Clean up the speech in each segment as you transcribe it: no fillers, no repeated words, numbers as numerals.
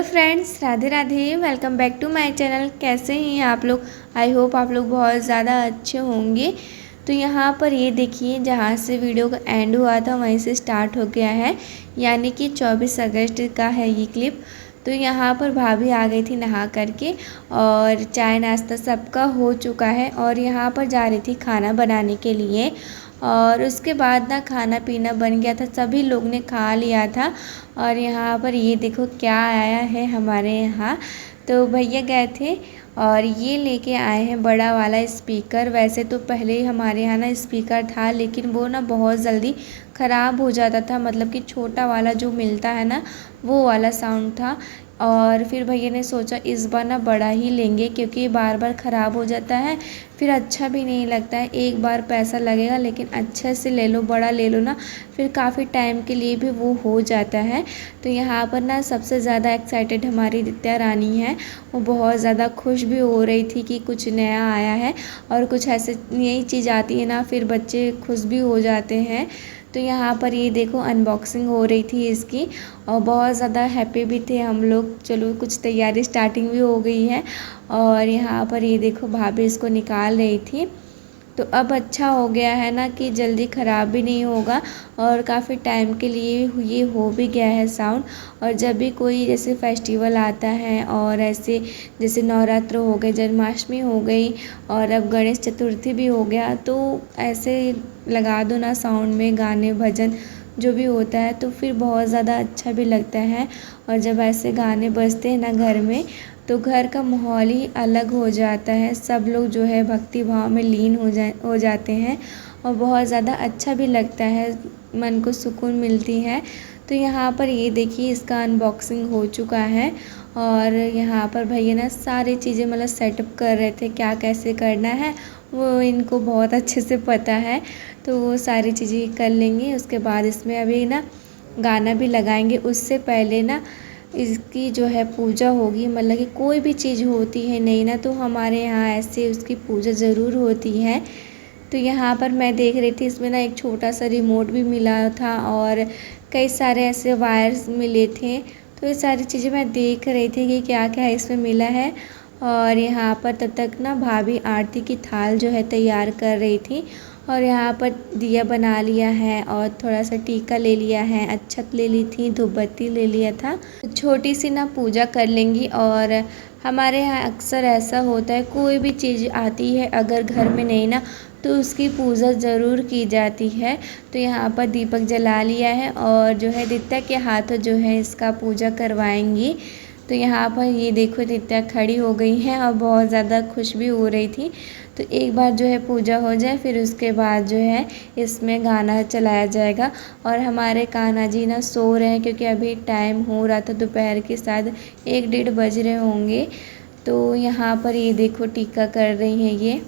Hello friends, Radhe Radhe. Welcome back to my channel. कैसे हैं आप लोग? आई होप आप लोग बहुत ज़्यादा अच्छे होंगे। तो यहाँ पर ये देखिए, जहाँ से वीडियो का एंड हुआ था वहीं से स्टार्ट हो गया है, यानी कि 24 अगस्त का है ये क्लिप। तो यहाँ पर भाभी आ गई थी नहा करके और चाय नाश्ता सबका हो चुका है और यहाँ पर जा रही थी खाना बनाने के लिए। और उसके बाद ना खाना पीना बन गया था, सभी लोग ने खा लिया था। और यहाँ पर ये देखो क्या आया है हमारे यहाँ। तो भैया गए थे और ये लेके आए हैं बड़ा वाला स्पीकर। वैसे तो पहले ही हमारे यहाँ ना स्पीकर था, लेकिन वो ना बहुत जल्दी ख़राब हो जाता था, मतलब कि छोटा वाला जो मिलता है ना वो वाला साउंड था। और फिर भैया ने सोचा इस बार ना बड़ा ही लेंगे, क्योंकि बार बार ख़राब हो जाता है, फिर अच्छा भी नहीं लगता है। एक बार पैसा लगेगा लेकिन अच्छे से ले लो, बड़ा ले लो ना, फिर काफ़ी टाइम के लिए भी वो हो जाता है। तो यहाँ पर ना सबसे ज़्यादा एक्साइटेड हमारी दित्या रानी है। वो बहुत ज़्यादा खुश भी हो रही थी कि कुछ नया आया है, और कुछ ऐसे नई चीज़ आती है ना फिर बच्चे खुश भी हो जाते हैं। तो यहाँ पर ये देखो अनबॉक्सिंग हो रही थी इसकी, और बहुत ज़्यादा हैप्पी भी थे हम लोग। चलो कुछ तैयारी स्टार्टिंग भी हो गई है। और यहाँ पर ये देखो भाभी इसको निकाल रही थी। तो अब अच्छा हो गया है ना कि जल्दी ख़राब भी नहीं होगा, और काफ़ी टाइम के लिए ये हो भी गया है साउंड। और जब भी कोई जैसे फेस्टिवल आता है, और ऐसे जैसे नवरात्र हो गए, जन्माष्टमी हो गई, और अब गणेश चतुर्थी भी हो गया, तो ऐसे लगा दो ना साउंड में गाने भजन जो भी होता है, तो फिर बहुत ज़्यादा अच्छा भी लगता है। और जब ऐसे गाने बजते हैं ना घर में, तो घर का माहौल ही अलग हो जाता है। सब लोग जो है भक्ति भाव में लीन हो जाते हैं, और बहुत ज़्यादा अच्छा भी लगता है, मन को सुकून मिलती है। तो यहाँ पर ये देखिए इसका अनबॉक्सिंग हो चुका है। और यहाँ पर भैया ना सारी चीज़ें मतलब सेटअप कर रहे थे, क्या कैसे करना है वो इनको बहुत अच्छे से पता है। तो वो सारी चीज़ें कर लेंगे। उसके बाद इसमें अभी ना गाना भी लगाएंगे। उससे पहले ना इसकी जो है पूजा होगी, मतलब कि कोई भी चीज़ होती है नहीं ना, तो हमारे यहाँ ऐसे उसकी पूजा ज़रूर होती है। तो यहाँ पर मैं देख रही थी इसमें ना एक छोटा सा रिमोट भी मिला था, और कई सारे ऐसे वायर्स मिले थे। तो ये सारी चीज़ें मैं देख रही थी कि क्या क्या इसमें मिला है। और यहाँ पर तब तक ना भाभी आरती की थाल जो है तैयार कर रही थी। और यहाँ पर दिया बना लिया है, और थोड़ा सा टीका ले लिया है, अक्षत ले ली थी, धूप बत्ती ले लिया था। छोटी सी ना पूजा कर लेंगी। और हमारे यहाँ अक्सर ऐसा होता है, कोई भी चीज़ आती है अगर घर में नहीं ना, तो उसकी पूजा ज़रूर की जाती है। तो यहाँ पर दीपक जला लिया है, और जो है दित्या के हाथों जो है इसका पूजा करवाएंगी। तो यहाँ पर ये देखो दित्या खड़ी हो गई है, और बहुत ज़्यादा खुश भी हो रही थी। तो एक बार जो है पूजा हो जाए, फिर उसके बाद जो है इसमें गाना चलाया जाएगा। और हमारे कान्हा जी ना सो रहे हैं, क्योंकि अभी टाइम हो रहा था दोपहर के, शायद 1 डेढ़ बज रहे होंगे। तो यहाँ पर ये देखो टीका कर रही हैं ये।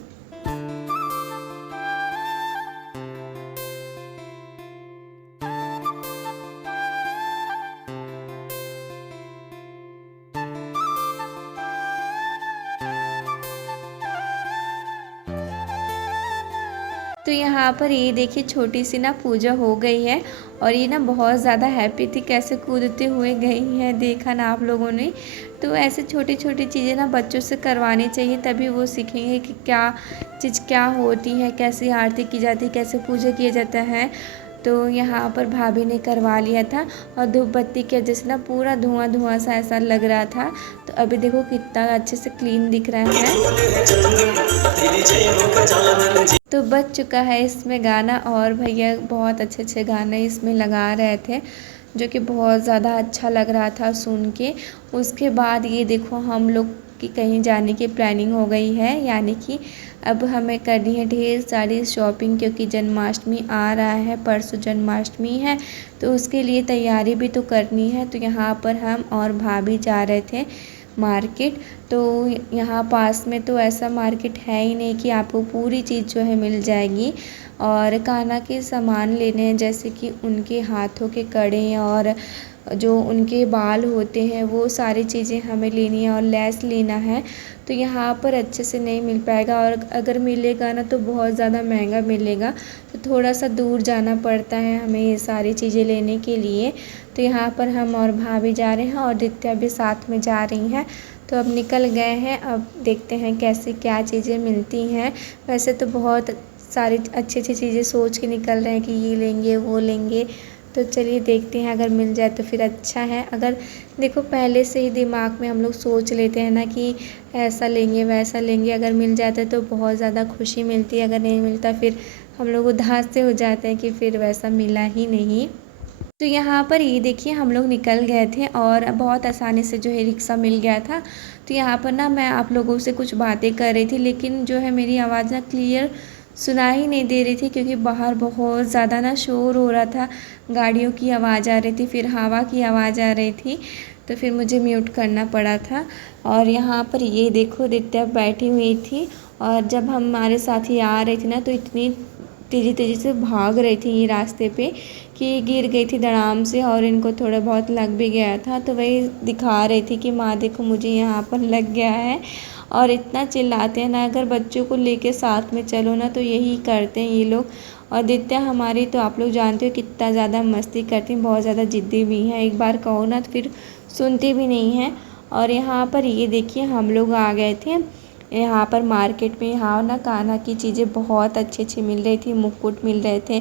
तो यहाँ पर ये देखिए छोटी सी ना पूजा हो गई है, और ये ना बहुत ज़्यादा हैप्पी थी, कैसे कूदते हुए गई हैं, देखा ना आप लोगों ने। तो ऐसे छोटी छोटी चीज़ें ना बच्चों से करवानी चाहिए, तभी वो सीखेंगे कि क्या चीज़ क्या होती है, कैसे आरती की जाती है, कैसे पूजा किया जाता है। तो यहाँ पर भाभी ने करवा लिया था, और धूप बत्ती की वजह से ना पूरा धुआं धुआं सा ऐसा लग रहा था। तो अभी देखो कितना अच्छे से क्लीन दिख रहा है। तो बज चुका है इसमें गाना, और भैया बहुत अच्छे अच्छे गाने इसमें लगा रहे थे, जो कि बहुत ज़्यादा अच्छा लग रहा था सुन के। उसके बाद ये देखो हम लोग की कहीं जाने की प्लानिंग हो गई है, यानी कि अब हमें करनी है ढेर सारी शॉपिंग, क्योंकि जन्माष्टमी आ रहा है, परसों जन्माष्टमी है। तो उसके लिए तैयारी भी तो करनी है। तो यहाँ पर हम और भाभी जा रहे थे मार्केट। तो यहाँ पास में तो ऐसा मार्केट है ही नहीं कि आपको पूरी चीज़ जो है मिल जाएगी। और कान्हा के सामान लेने हैं, जैसे कि उनके हाथों के कड़े और जो उनके बाल होते हैं वो सारी चीज़ें हमें लेनी है और लेस लेना है। तो यहाँ पर अच्छे से नहीं मिल पाएगा, और अगर मिलेगा ना तो बहुत ज़्यादा महंगा मिलेगा, तो थोड़ा सा दूर जाना पड़ता है हमें ये सारी चीज़ें लेने के लिए। तो यहाँ पर हम और भाभी जा रहे हैं और दित्या भी साथ में जा रही हैं। तो अब निकल गए हैं, अब देखते हैं कैसे क्या चीज़ें मिलती हैं। वैसे तो बहुत सारी अच्छी अच्छी चीज़ें सोच के निकल रहे हैं कि ये लेंगे वो लेंगे, तो चलिए देखते हैं, अगर मिल जाए तो फिर अच्छा है। अगर देखो पहले से ही दिमाग में हम लोग सोच लेते हैं ना कि ऐसा लेंगे वैसा लेंगे, अगर मिल जाता है तो बहुत ज़्यादा खुशी मिलती है, अगर नहीं मिलता फिर हम लोग उदास से हो जाते हैं कि फिर वैसा मिला ही नहीं। तो यहाँ पर ये देखिए हम लोग निकल गए थे और बहुत आसानी से जो है रिक्शा मिल गया था। तो यहाँ पर ना मैं आप लोगों से कुछ बातें कर रही थी, लेकिन जो है मेरी आवाज़ ना क्लियर सुना ही नहीं दे रही थी, क्योंकि बाहर बहुत ज़्यादा ना शोर हो रहा था, गाड़ियों की आवाज़ आ रही थी, फिर हवा की आवाज़ आ रही थी, तो फिर मुझे म्यूट करना पड़ा था। और यहाँ पर ये देखो दित्या बैठी हुई थी, और जब हमारे साथ ही आ रही थी ना तो इतनी तेज़ी तेज़ी से भाग रही थी ये रास्ते पे कि गिर गई थी धड़ाम से, और इनको थोड़ा बहुत लग भी गया था। तो वही दिखा रही थी कि माँ देखो मुझे यहाँ पर लग गया है। और इतना चिल्लाते हैं ना, अगर बच्चों को लेके साथ में चलो ना तो यही करते हैं ये लोग। और दित्या हमारी तो आप लोग जानते हो कितना ज़्यादा मस्ती करती हैं, बहुत ज़्यादा ज़िद्दी भी हैं, एक बार कहो ना तो फिर सुनती भी नहीं हैं। और यहाँ पर ये देखिए हम लोग आ गए थे यहाँ पर मार्केट में। यहाँ ना कान्हा की चीज़ें बहुत अच्छी अच्छी मिल रही थी, मुकुट मिल रहे थे,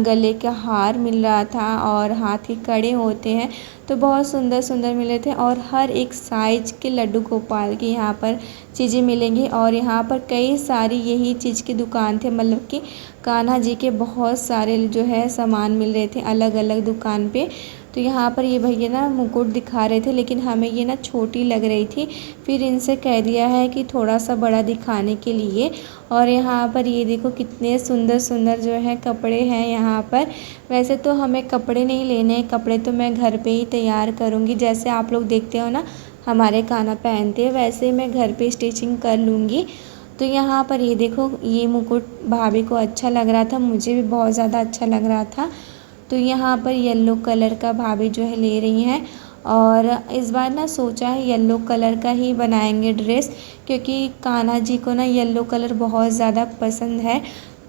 गले का हार मिल रहा था, और हाथ के कड़े होते हैं तो बहुत सुंदर सुंदर मिले थे, और हर एक साइज के लड्डू गोपाल की यहाँ पर चीज़ें मिलेंगी। और यहाँ पर कई सारी यही चीज़ की दुकान थे, मतलब कि कान्हा जी के बहुत सारे जो है सामान मिल रहे थे अलग अलग दुकान पे। तो यहाँ पर ये भैया ना मुकुट दिखा रहे थे, लेकिन हमें ये ना छोटी लग रही थी, फिर इनसे कह दिया है कि थोड़ा सा बड़ा दिखाने के लिए। और यहाँ पर ये देखो कितने सुंदर सुंदर जो है कपड़े हैं यहाँ पर। वैसे तो हमें कपड़े नहीं लेने हैं, कपड़े तो मैं घर पे ही तैयार करूँगी, जैसे आप लोग देखते हो ना हमारे कान्हा पहनते हैं वैसे ही मैं घर पे स्टिचिंग कर लूँगी। तो यहाँ पर ये देखो ये मुकुट भाभी को अच्छा लग रहा था, मुझे भी बहुत ज़्यादा अच्छा लग रहा था। तो यहाँ पर येलो कलर का भाभी जो है ले रही हैं, और इस बार ना सोचा है येलो कलर का ही बनाएंगे ड्रेस, क्योंकि कान्हा जी को ना येलो कलर बहुत ज़्यादा पसंद है,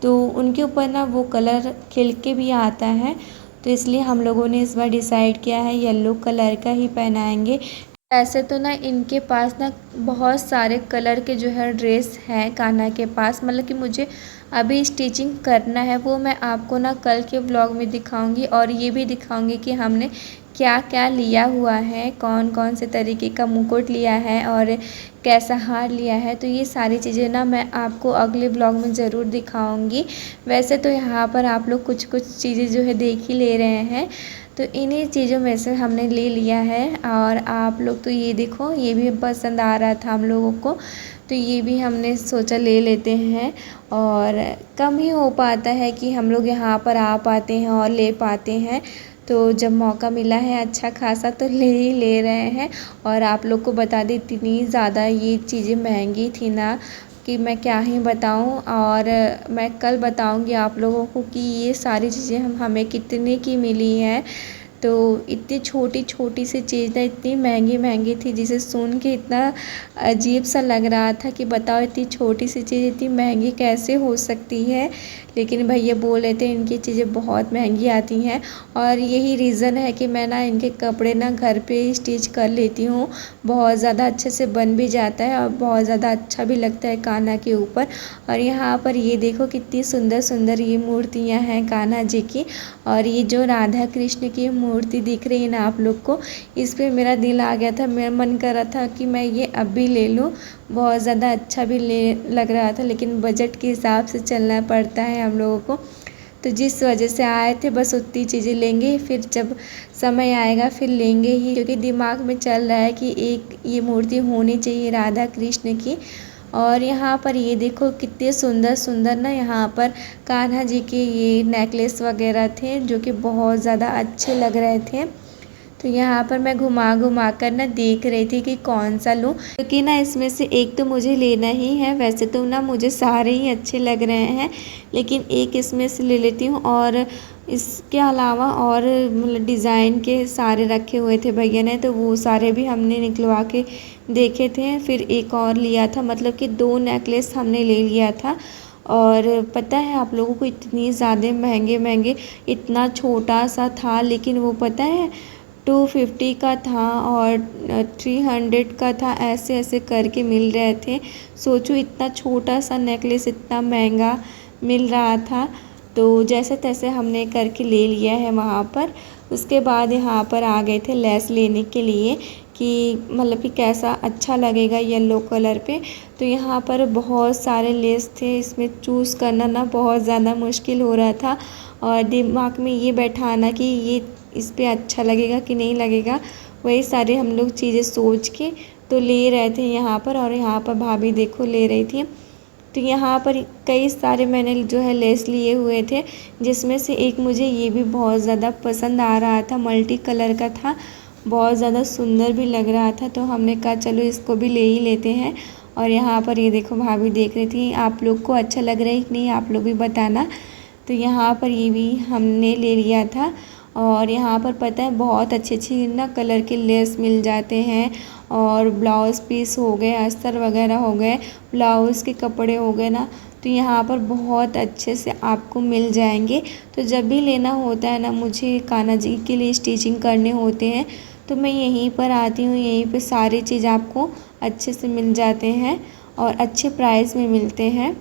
तो उनके ऊपर ना वो कलर खिल के भी आता है। तो इसलिए हम लोगों ने इस बार डिसाइड किया है येलो कलर का ही पहनाएंगे। ऐसे तो ना इनके पास ना बहुत सारे कलर के जो है ड्रेस हैं कान्हा के पास, मतलब कि मुझे अभी स्टिचिंग करना है, वो मैं आपको ना कल के व्लॉग में दिखाऊंगी, और ये भी दिखाऊंगी कि हमने क्या क्या लिया हुआ है, कौन कौन से तरीके का मुकुट लिया है और कैसा हार लिया है। तो ये सारी चीज़ें ना मैं आपको अगले व्लॉग में ज़रूर दिखाऊंगी। वैसे तो यहाँ पर आप लोग कुछ कुछ चीज़ें जो है देख ही ले रहे हैं, तो इन्हीं चीज़ों में से हमने ले लिया है। और आप लोग तो ये देखो ये भी पसंद आ रहा था हम लोगों को, तो ये भी हमने सोचा ले लेते हैं। और कम ही हो पाता है कि हम लोग यहाँ पर आ पाते हैं और ले पाते हैं, तो जब मौका मिला है अच्छा खासा तो ले ही ले रहे हैं। और आप लोग को बता दें इतनी ज़्यादा ये चीज़ें महंगी थी ना कि मैं क्या ही बताऊं, और मैं कल बताऊंगी आप लोगों को कि ये सारी चीज़ें हमें कितने की मिली हैं। तो इतनी छोटी छोटी सी चीज़ ना इतनी महंगी महंगी थी, जिसे सुन के इतना अजीब सा लग रहा था कि बताओ इतनी छोटी सी चीज़ इतनी महंगी कैसे हो सकती है। लेकिन भैया बोल रहे थे इनकी चीज़ें बहुत महंगी आती हैं, और यही रीज़न है कि मैं ना इनके कपड़े ना घर पे ही स्टिच कर लेती हूँ, बहुत ज़्यादा अच्छे से बन भी जाता है और बहुत ज़्यादा अच्छा भी लगता है कान्हा के ऊपर। और यहाँ पर ये देखो कितनी सुंदर सुंदर ये मूर्तियाँ हैं कान्हा जी की, और ये जो राधा कृष्ण की मूर्ति दिख रही है ना आप लोग को, इस पर मेरा दिल आ गया था, मेरा मन कर रहा था कि मैं ये अब भी ले लूँ, बहुत ज़्यादा अच्छा भी ले लग रहा था, लेकिन बजट के हिसाब से चलना पड़ता है हम लोगों को। तो जिस वजह से आए थे बस उतनी चीज़ें लेंगे, फिर जब समय आएगा फिर लेंगे ही, क्योंकि दिमाग में चल रहा है कि एक ये मूर्ति होनी चाहिए राधा कृष्ण की। और यहाँ पर ये देखो कितने सुंदर सुंदर ना यहाँ पर कान्हा जी के ये नेकलेस वगैरह थे, जो कि बहुत ज़्यादा अच्छे लग रहे थे। तो यहाँ पर मैं घुमा घुमा कर ना देख रही थी कि कौन सा लूँ, क्योंकि ना इसमें से एक तो मुझे लेना ही है। वैसे तो ना मुझे सारे ही अच्छे लग रहे हैं, लेकिन एक इसमें से ले लेती हूँ। और इसके अलावा और मतलब डिज़ाइन के सारे रखे हुए थे भैया ने, तो वो सारे भी हमने निकलवा के देखे थे। फिर एक और लिया था, मतलब कि 2 नेकलेस हमने ले लिया था। और पता है आप लोगों को, इतनी ज़्यादा महंगे महंगे, इतना छोटा सा था लेकिन वो पता है 250 का था और 300 का था, ऐसे ऐसे करके मिल रहे थे। सोचो इतना छोटा सा नेकलेस इतना महंगा मिल रहा था। तो जैसे तैसे हमने करके ले लिया है वहाँ पर। उसके बाद यहाँ पर आ गए थे लेस लेने के लिए कि मतलब कि कैसा अच्छा लगेगा येलो कलर पे। तो यहाँ पर बहुत सारे लेस थे, इसमें चूज़ करना ना बहुत ज़्यादा मुश्किल हो रहा था और दिमाग में ये बैठाना कि ये इस पे अच्छा लगेगा कि नहीं लगेगा, वही सारे हम लोग चीज़ें सोच के तो ले रहे थे यहाँ पर। और यहाँ पर भाभी देखो ले रही थी। तो यहाँ पर कई सारे मैंने जो है लेस लिए हुए थे, जिसमें से एक मुझे ये भी बहुत ज़्यादा पसंद आ रहा था, मल्टी कलर का था, बहुत ज़्यादा सुंदर भी लग रहा था। तो हमने कहा चलो इसको भी ले ही लेते हैं। और यहाँ पर ये देखो भाभी देख रही थी, आप लोग को अच्छा लग रहा है कि नहीं आप लोग भी बताना। तो यहाँ पर ये भी हमने ले लिया था। और यहाँ पर पता है बहुत अच्छी अच्छी ना कलर के लेस मिल जाते हैं। और ब्लाउज़ पीस हो गए, अस्तर वगैरह हो गए, ब्लाउज़ के कपड़े हो गए ना, तो यहाँ पर बहुत अच्छे से आपको मिल जाएंगे। तो जब भी लेना होता है ना, मुझे कान्हा जी के लिए स्टिचिंग करने होते हैं, तो मैं यहीं पर आती हूँ, यहीं पे सारी चीज़ आपको अच्छे से मिल जाते हैं और अच्छे प्राइस में मिलते हैं।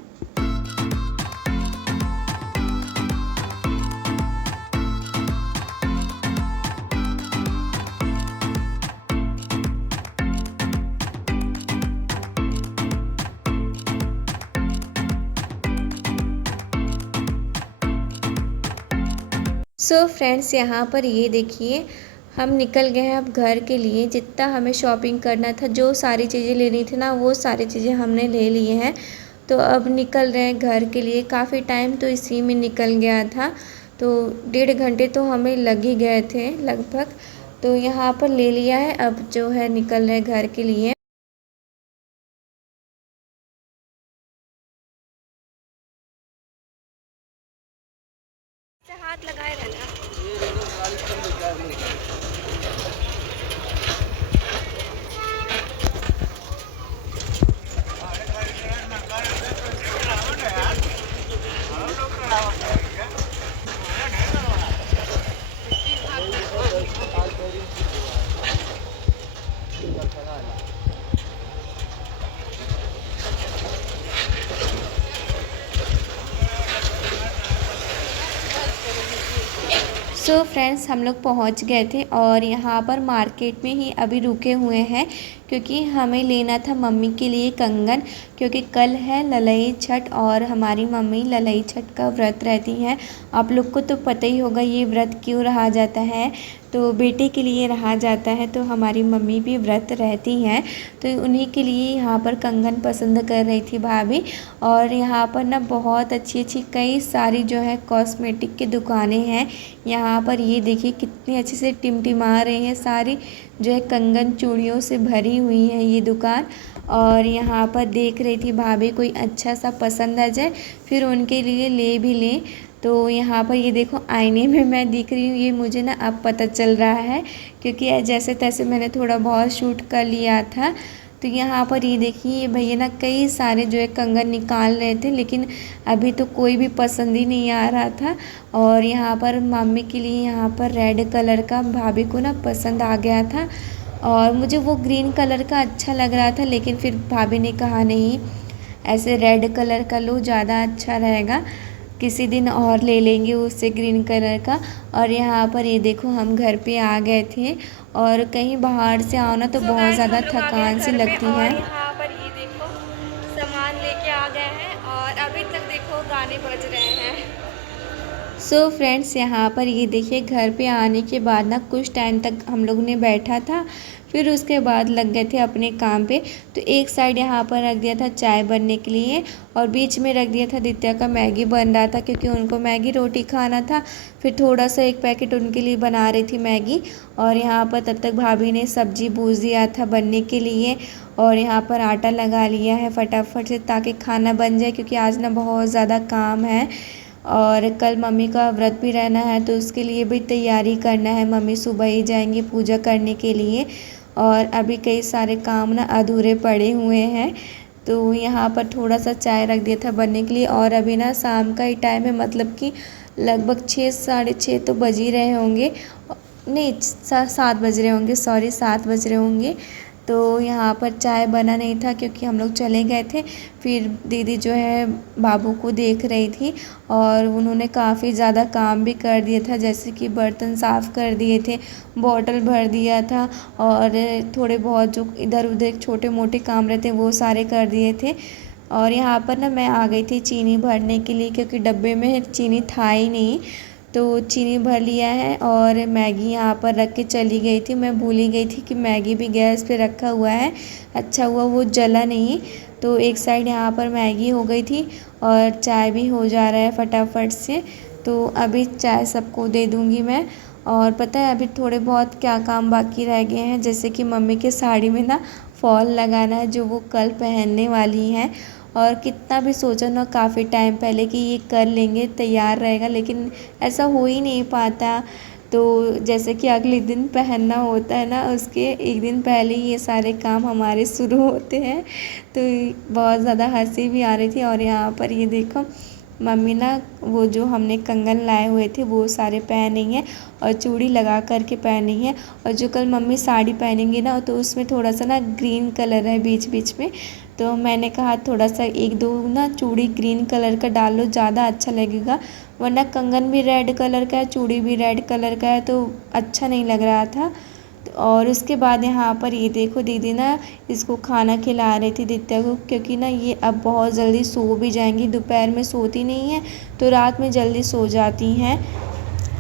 सो फ्रेंड्स यहाँ पर ये देखिए, हम निकल गए हैं अब घर के लिए। जितना हमें शॉपिंग करना था, जो सारी चीज़ें लेनी थी ना, वो सारी चीज़ें हमने ले लिए हैं। तो अब निकल रहे हैं घर के लिए। काफ़ी टाइम तो इसी में निकल गया था, तो 1.5 घंटे तो हमें लग ही गए थे लगभग। तो यहाँ पर ले लिया है, अब जो है निकल रहे हैं घर के लिए। हाथ लगाए रहना। सो फ्रेंड्स हम लोग पहुंच गए थे और यहाँ पर मार्केट में ही अभी रुके हुए हैं, क्योंकि हमें लेना था मम्मी के लिए कंगन। क्योंकि कल है ललई छठ और हमारी मम्मी ललई छठ का व्रत रहती हैं। आप लोग को तो पता ही होगा ये व्रत क्यों रहा जाता है, तो बेटे के लिए रहा जाता है। तो हमारी मम्मी भी व्रत रहती हैं, तो उन्हीं के लिए यहाँ पर कंगन पसंद कर रही थी भाभी। और यहाँ पर ना बहुत अच्छी अच्छी कई सारी जो है कॉस्मेटिक की दुकानें हैं। यहाँ पर ये देखिए कितनी अच्छे से टिमटिमा रही हैं, सारी जो है कंगन चूड़ियों से भरी हुई है ये दुकान। और यहाँ पर देख रही थी भाभी कोई अच्छा सा पसंद आ जाए फिर उनके लिए ले भी लें। तो यहाँ पर ये देखो आईने में मैं दिख रही हूँ, ये मुझे ना अब पता चल रहा है, क्योंकि जैसे तैसे मैंने थोड़ा बहुत शूट कर लिया था। तो यहाँ पर ये देखिए ये भैया ना कई सारे जो है कंगन निकाल रहे थे, लेकिन अभी तो कोई भी पसंद ही नहीं आ रहा था। और यहाँ पर मम्मी के लिए यहाँ पर रेड कलर का भाभी को ना पसंद आ गया था, और मुझे वो ग्रीन कलर का अच्छा लग रहा था, लेकिन फिर भाभी ने कहा नहीं ऐसे रेड कलर का लो, ज़्यादा अच्छा रहेगा, किसी दिन और ले लेंगे उससे ग्रीन कलर का। और यहाँ पर ये देखो हम घर पे आ गए थे, और कहीं बाहर से आओ ना तो बहुत ज़्यादा थकान सी लगती है। यहाँ पर ये देखो सामान लेके आ गए हैं और अभी तक देखो गाने बज रहे हैं। सो फ्रेंड्स यहाँ पर ये देखिए घर पे आने के बाद ना कुछ टाइम तक हम लोग ने बैठा था, फिर उसके बाद लग गए थे अपने काम पे। तो एक साइड यहाँ पर रख दिया था चाय बनने के लिए, और बीच में रख दिया था दित्या का मैगी बन रहा था, क्योंकि उनको मैगी रोटी खाना था। फिर थोड़ा सा एक पैकेट उनके लिए बना रही थी मैगी। और यहाँ पर तब तक भाभी ने सब्जी भूज दिया था बनने के लिए, और यहाँ पर आटा लगा लिया है फटाफट से ताकि खाना बन जाए, क्योंकि आज ना बहुत ज़्यादा काम है। और कल मम्मी का व्रत भी रहना है, तो उसके लिए भी तैयारी करना है। मम्मी सुबह ही जाएंगी पूजा करने के लिए, और अभी कई सारे काम ना अधूरे पड़े हुए हैं। तो यहाँ पर थोड़ा सा चाय रख दिया था बनने के लिए, और अभी ना शाम का ही टाइम है, मतलब कि लगभग 6 साढ़े 6 तो बज ही रहे होंगे, नहीं 7 बज रहे होंगे, सॉरी 7 बज रहे होंगे। तो यहाँ पर चाय बना नहीं था क्योंकि हम लोग चले गए थे। फिर दीदी जो है बाबू को देख रही थी, और उन्होंने काफ़ी ज़्यादा काम भी कर दिया था, जैसे कि बर्तन साफ़ कर दिए थे, बॉटल भर दिया था, और थोड़े बहुत जो इधर उधर छोटे मोटे काम रहते हैं वो सारे कर दिए थे। और यहाँ पर ना मैं आ गई थी चीनी भरने के लिए, क्योंकि डब्बे में चीनी था ही नहीं। तो चीनी भर लिया है, और मैगी यहाँ पर रख के चली गई थी। मैं भूल ही गई थी कि मैगी भी गैस पे रखा हुआ है, अच्छा हुआ वो जला नहीं। तो एक साइड यहाँ पर मैगी हो गई थी, और चाय भी हो जा रहा है फटाफट से। तो अभी चाय सबको दे दूँगी मैं। और पता है अभी थोड़े बहुत क्या काम बाकी रह गए हैं, जैसे कि मम्मी के साड़ी में ना फॉल लगाना है, जो वो कल पहनने वाली हैं। और कितना भी सोचा ना काफ़ी टाइम पहले कि ये कर लेंगे, तैयार रहेगा, लेकिन ऐसा हो ही नहीं पाता। तो जैसे कि अगले दिन पहनना होता है ना, उसके एक दिन पहले ही ये सारे काम हमारे शुरू होते हैं। तो बहुत ज़्यादा हंसी भी आ रही थी। और यहाँ पर ये देखो मम्मी ना वो जो हमने कंगन लाए हुए थे वो सारे पहनी हैं, और चूड़ी लगा कर के पहनी है। और जो कल मम्मी साड़ी पहनेंगी ना, तो उसमें थोड़ा सा ना ग्रीन कलर है बीच बीच में। तो मैंने कहा थोड़ा सा एक दो ना चूड़ी ग्रीन कलर का डाल लो, ज़्यादा अच्छा लगेगा, वरना कंगन भी रेड कलर का है, चूड़ी भी रेड कलर का है, तो अच्छा नहीं लग रहा था। और उसके बाद यहाँ पर ये देखो दीदी ना इसको खाना खिला रही थी दित्या को, क्योंकि ना ये अब बहुत जल्दी सो भी जाएंगी, दोपहर में सोती नहीं है, तो रात में जल्दी सो जाती हैं।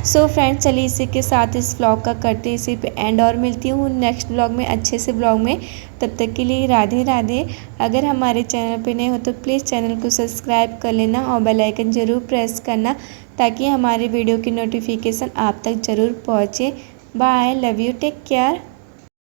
सो फ्रेंड्स, चलिए इसी के साथ इस व्लॉग का करते इसी पे एंड, और मिलती हूँ नेक्स्ट व्लॉग में अच्छे से व्लॉग में। तब तक के लिए राधे राधे। अगर हमारे चैनल पे नए हो तो प्लीज़ चैनल को सब्सक्राइब कर लेना, और बेल आइकन ज़रूर प्रेस करना, ताकि हमारे वीडियो की नोटिफिकेशन आप तक ज़रूर पहुँचे। Bye, love you, take care.